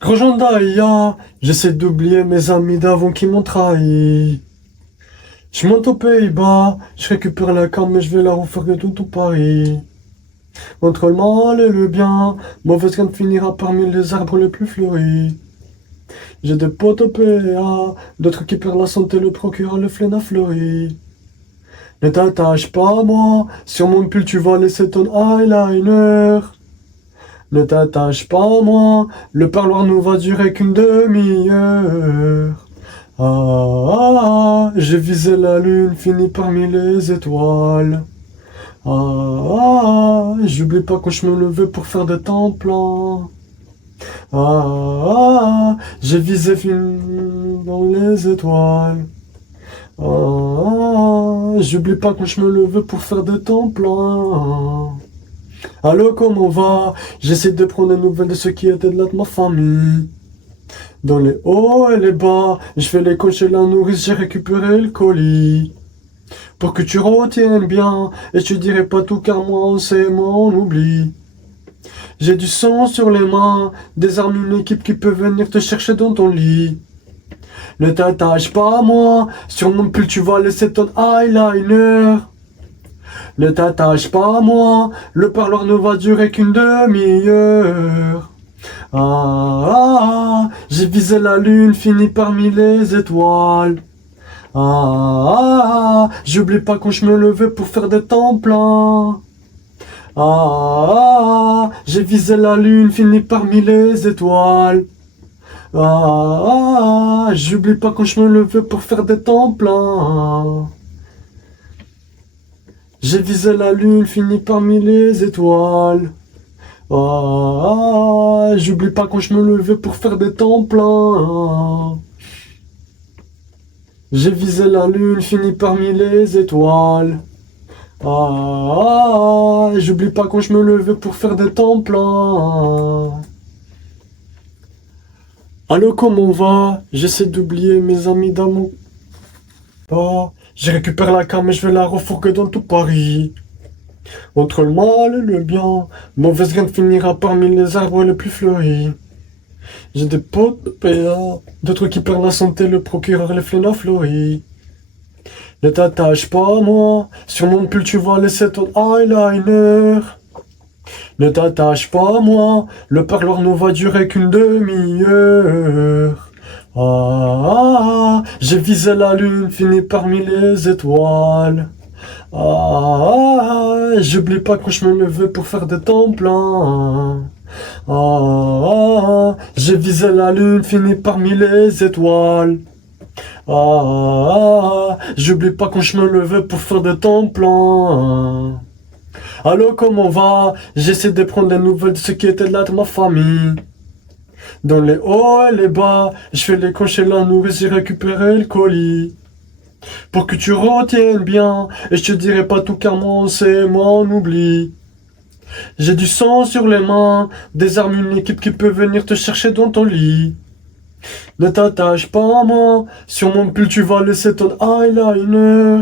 Grosjean, j'essaie d'oublier mes amis d'avant qui m'ont trahi. Je monte aux Pays-Bas, je récupère la cam mais je vais la refaire de tout Paris. Entre le mal et le bien, mauvaise graine finira parmi les arbres les plus fleuris. J'ai des potes au PA, d'autres qui perdent la santé, le procureur, le flêne a fleuri. Ne t'attache pas à moi, sur mon pull tu vas laisser ton eyeliner. Ne t'attache pas à moi, le parloir ne va durer qu'une demi-heure. J'ai visé la lune, fini parmi les étoiles. J'oublie pas quand je me levais pour faire des temps plans. J'ai visé fini dans les étoiles. J'oublie pas quand je me levais pour faire des temps plans. Allô, comment va? J'essaie de prendre des nouvelles de ceux qui étaient de là de ma famille. Dans les hauts et les bas, je fais les cols chez la nourrice, j'ai récupéré le colis. Pour que tu retiennes bien, et tu dirais pas tout car moi c'est mon oubli. J'ai du sang sur les mains, des armes, une équipe qui peut venir te chercher dans ton lit. Ne t'attache pas à moi, sur mon pull tu vas laisser ton eyeliner. Ne t'attache pas à moi, le parloir ne va durer qu'une demi-heure. J'ai visé la lune, fini parmi les étoiles. J'oublie pas quand je me levais pour faire des temps pleins. J'ai visé la lune, fini parmi les étoiles. J'oublie pas quand je me levais pour faire des temps pleins. J'ai visé la lune, fini parmi les étoiles. J'oublie pas quand je me levais pour faire des temps pleins. J'ai visé la lune, fini parmi les étoiles. J'oublie pas quand je me levais pour faire des temps pleins. Allô, comment va? J'essaie d'oublier mes amis d'amour. Je récupère la cam et je vais la refourguer dans tout Paris. Entre le mal et le bien, mauvaise graine finira parmi les arbres les plus fleuris. J'ai des potes de PA, d'autres qui perdent la santé, le procureur, les flênes a fleuri. Ne t'attache pas à moi, sur mon pull tu vas laisser ton eyeliner. Ne t'attache pas à moi, le parloir ne va durer qu'une demi-heure. J'ai visé la lune, fini parmi les étoiles. J'oublie pas quand je me levais pour faire des temps pleins. J'ai visé la lune, fini parmi les étoiles. J'oublie pas quand je me levais pour faire des temps pleins. Allô, comment va? J'essaie de prendre des nouvelles de ceux qui étaient là de ma famille. Dans les hauts et les bas, je fais les cols chez la nourrice, j'ai récupéré le colis. Pour que tu retiennes bien, et je te dirai pas tout car moi c'est mon oubli. J'ai du sang sur les mains, des armes, une équipe qui peut venir te chercher dans ton lit. Ne t'attache pas à moi, sur mon pull tu vas laisser ton eyeliner.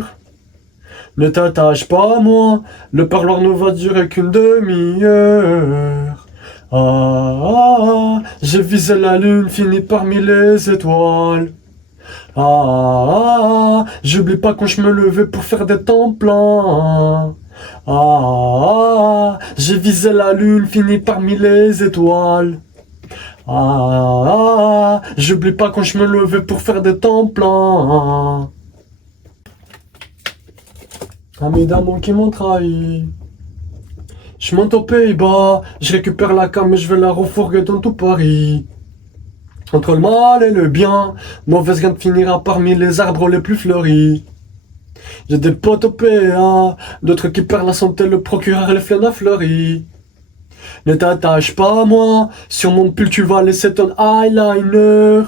Ne t'attache pas à moi, le parloir ne va durer qu'une demi-heure. J'ai visé la lune, fini parmi les étoiles. J'oublie pas quand je me levais pour faire des temps pleins. J'ai visé la lune, fini parmi les étoiles. J'oublie pas quand je me levais pour faire des temps pleins. Amis d'amour qui m'ont trahi. Je monte aux Pays-Bas, je récupère la cam et je vais la refourguer dans tout Paris. Entre le mal et le bien, mauvaise graine finira parmi les arbres les plus fleuris. J'ai des potes au PA, d'autres qui perdent la santé, le procureur et les flênes a fleuri. Ne t'attache pas à moi, sur mon pull tu vas laisser ton eyeliner.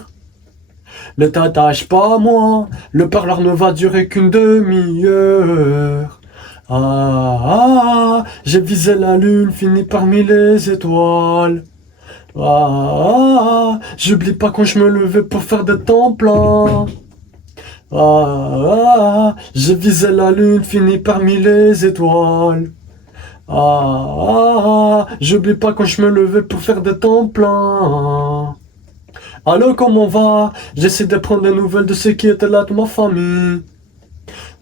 Ne t'attache pas à moi, le parloir ne va durer qu'une demi-heure. J'ai visé la lune, fini parmi les étoiles. J'oublie pas quand je me levais pour faire des temps pleins. J'ai visé la lune, fini parmi les étoiles. J'oublie pas quand je me levais pour faire des temps pleins. Allô, comment va? J'essaie de prendre des nouvelles de ceux qui étaient là de ma famille.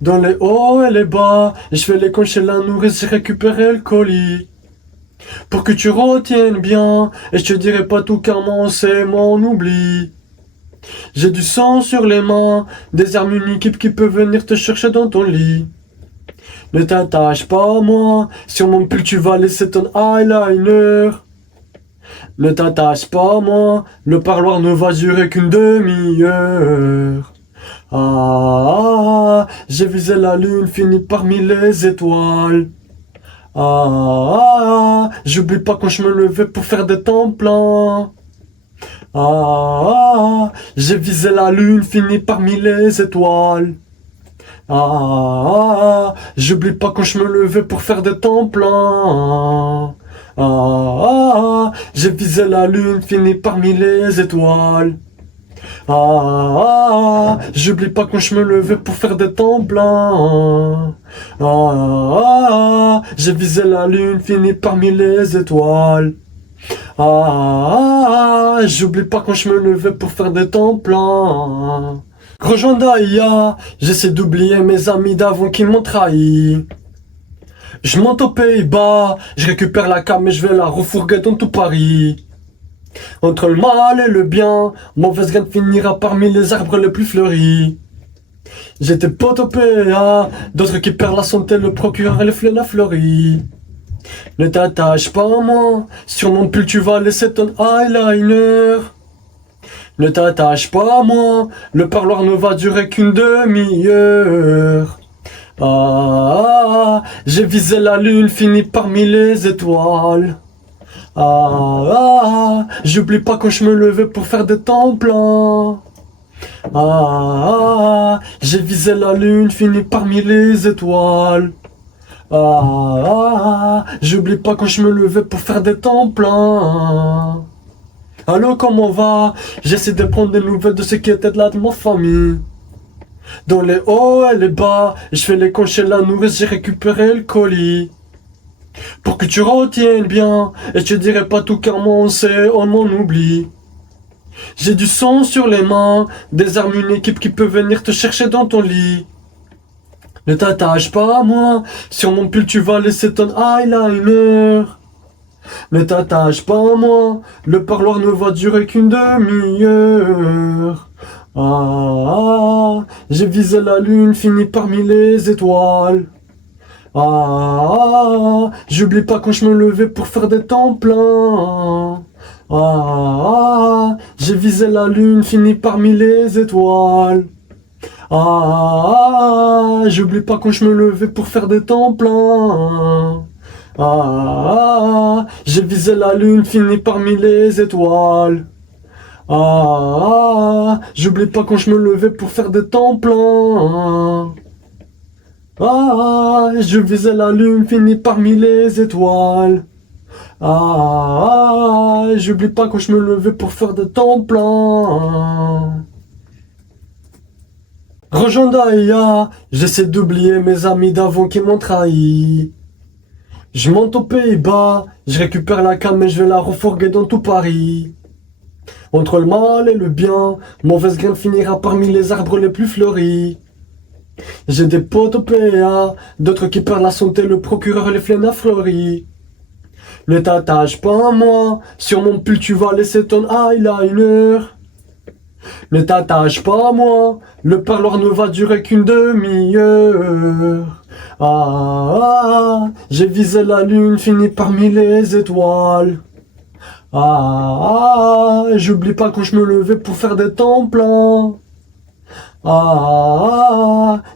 Dans les hauts et les bas, je fais les cons chez la nourrice, j'ai récupéré le colis. Pour que tu retiennes bien, et je te dirai pas tout car c'est mon oubli. J'ai du sang sur les mains, des armes, une équipe qui peut venir te chercher dans ton lit. Ne t'attache pas à moi, sur mon pull tu vas laisser ton eyeliner. Ne t'attache pas à moi, le parloir ne va durer qu'une demi-heure. J'ai visé la lune, fini parmi les étoiles. J'oublie pas quand je me levais pour faire des temps pleins. J'ai visé la lune, fini parmi les étoiles. J'oublie pas quand je me levais pour faire des temps pleins. J'ai visé la lune, fini parmi les étoiles. J'oublie pas quand je me levais pour faire des temps pleins. J'ai visé la lune, fini parmi les étoiles. J'oublie pas quand je me levais pour faire des temps pleins. Rejoins Daïa, j'essaie d'oublier mes amis d'avant qui m'ont trahi. Je monte aux Pays-Bas, je récupère la cam et je vais la refourguer dans tout Paris. Entre le mal et le bien, mauvaise graine finira parmi les arbres les plus fleuris. J'étais pote au PA, d'autres qui perdent la santé, le procureur et les fleurs la fleurie. Ne t'attache pas à moi, sur mon pull tu vas laisser ton eyeliner. Ne t'attache pas à moi, le parloir ne va durer qu'une demi-heure. J'ai visé la lune, fini parmi les étoiles. J'oublie pas quand je me levais pour faire des temps pleins. J'ai visé la lune, fini parmi les étoiles. J'oublie pas quand je me levais pour faire des temps pleins. Allô, comment va? J'essaie de prendre des nouvelles de ceux qui étaient là de ma famille. Dans les hauts et les bas, je fais les cons chez la nourrice, j'ai récupéré le colis. Pour que tu retiennes bien, et je te dirai pas tout car on m'en oublie. J'ai du sang sur les mains, des armes, une équipe qui peut venir te chercher dans ton lit. Ne t'attache pas à moi, sur mon pull tu vas laisser ton eyeliner. Ne t'attache pas à moi, le parloir ne va durer qu'une demi-heure. J'ai visé la lune, fini parmi les étoiles. J'oublie pas quand je me levais pour faire des temps pleins. J'ai visé la lune, fini parmi les étoiles. J'oublie pas quand je me levais pour faire des temps pleins. J'ai visé la lune, fini parmi les étoiles. J'oublie pas quand je me levais pour faire des temps pleins. Je visais la lune, fini parmi les étoiles. J'oublie pas quand je me levais pour faire des temps pleins. Rejoins Daïa, j'essaie d'oublier mes amis d'avant qui m'ont trahi. Je monte aux Pays-Bas, je récupère la cam et je vais la refourguer dans tout Paris. Entre le mal et le bien, mauvaise graine finira parmi les arbres les plus fleuris. J'ai des potes au PA, d'autres qui perdent la santé, le procureur et les flénas fleuris. Ne t'attache pas à moi, sur mon pull tu vas laisser ton eyeliner. Ne t'attache pas à moi, le parloir ne va durer qu'une demi-heure. J'ai visé la lune, fini parmi les étoiles. J'oublie pas quand je me levais pour faire des temps pleins.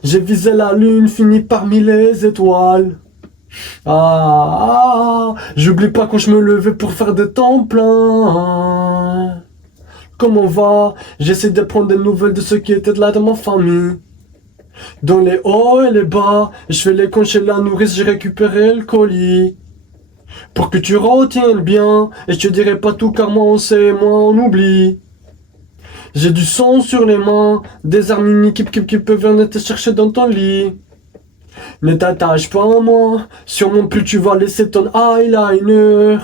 J'ai visé la lune, fini parmi les étoiles. J'oublie pas quand je me levais pour faire des temps pleins. Comment va? J'essaie de prendre des nouvelles de ceux qui étaient là de ma famille. Dans les hauts et les bas, je fais les cons chez la nourrice, j'ai récupéré le colis. Pour que tu retiennes bien, et je te dirai pas tout car on oublie. J'ai du sang sur les mains, des armes, une équipe qui peut venir te chercher dans ton lit. Ne t'attache pas à moi, sur mon pull tu vas laisser ton eyeliner.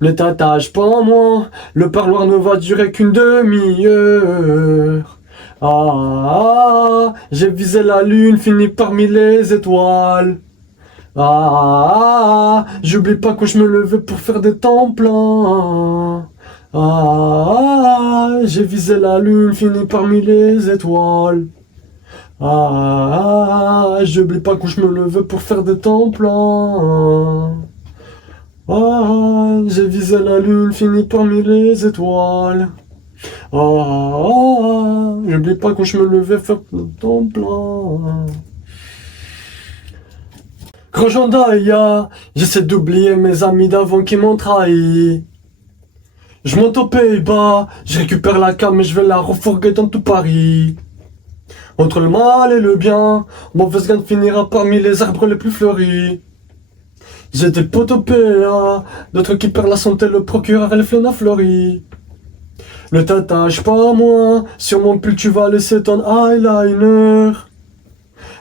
Ne t'attache pas à moi, le parloir ne va durer qu'une demi-heure. J'ai visé la lune, fini parmi les étoiles. J'oublie pas quand je me levais pour faire des temps pleins. J'ai visé la lune, fini parmi les étoiles. J'oublie pas quand je me levais pour faire des temps pleins. J'ai visé la lune, fini parmi les étoiles. J'oublie pas quand je me levais faire des temps pleins. Grand Jandaïa, j'essaie d'oublier mes amis d'avant qui m'ont trahi. Je monte aux Pays-Bas, je récupère la cam et je vais la refourguer dans tout Paris. Entre le mal et le bien, mauvaise gagne finira parmi les arbres les plus fleuris. J'ai des potes au PA, d'autres qui perdent la santé, le procureur et les fleurs fleuris. Ne t'attache pas à moi, sur mon pull tu vas laisser ton eyeliner.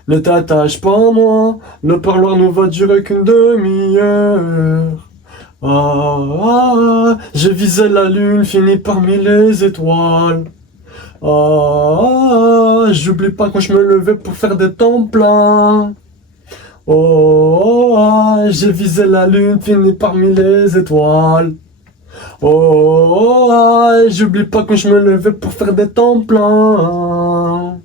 Ne t'attache pas à moi, le parloir ne va durer qu'une demi-heure. J'ai visé la lune, fini parmi les étoiles. J'oublie pas quand je me levais pour faire des temps pleins. J'ai visé la lune, fini parmi les étoiles. J'oublie pas quand je me levais pour faire des temps pleins.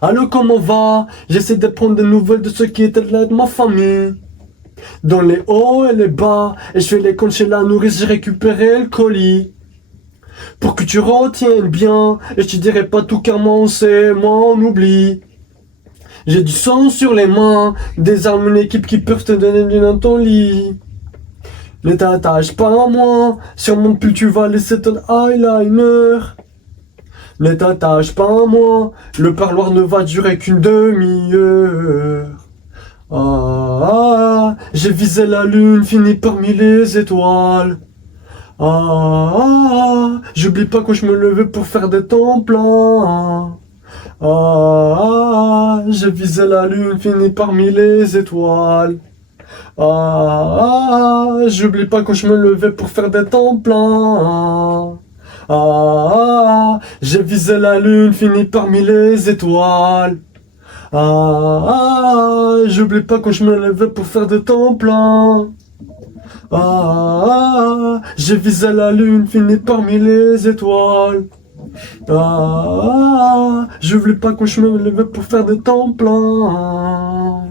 Allô, comment va? J'essaie de prendre des nouvelles de ceux qui étaient là de ma famille. Dans les hauts et les bas, et je fais les comptes chez la nourrice, j'ai récupéré le colis. Pour que tu retiennes bien, et je te dirai pas tout car moi on sait, moi on oublie. J'ai du sang sur les mains, des armes, une équipe qui peuvent te donner du dans ton lit. Ne t'attache pas à moi, sur mon pull tu vas laisser ton eyeliner. Ne t'attache pas à moi, le parloir ne va durer qu'une demi-heure. J'ai visé la lune, fini parmi les étoiles. J'oublie pas quand je me levais pour faire des temps pleins. J'ai visé la lune, fini parmi les étoiles. J'oublie pas quand je me levais pour faire des temps pleins. J'ai visé la lune, fini parmi les étoiles. J'oublie pas quand je me levais pour faire des temps pleins. J'ai visé la lune, fini parmi les étoiles. J'oublie pas quand je me levais pour faire des temps pleins.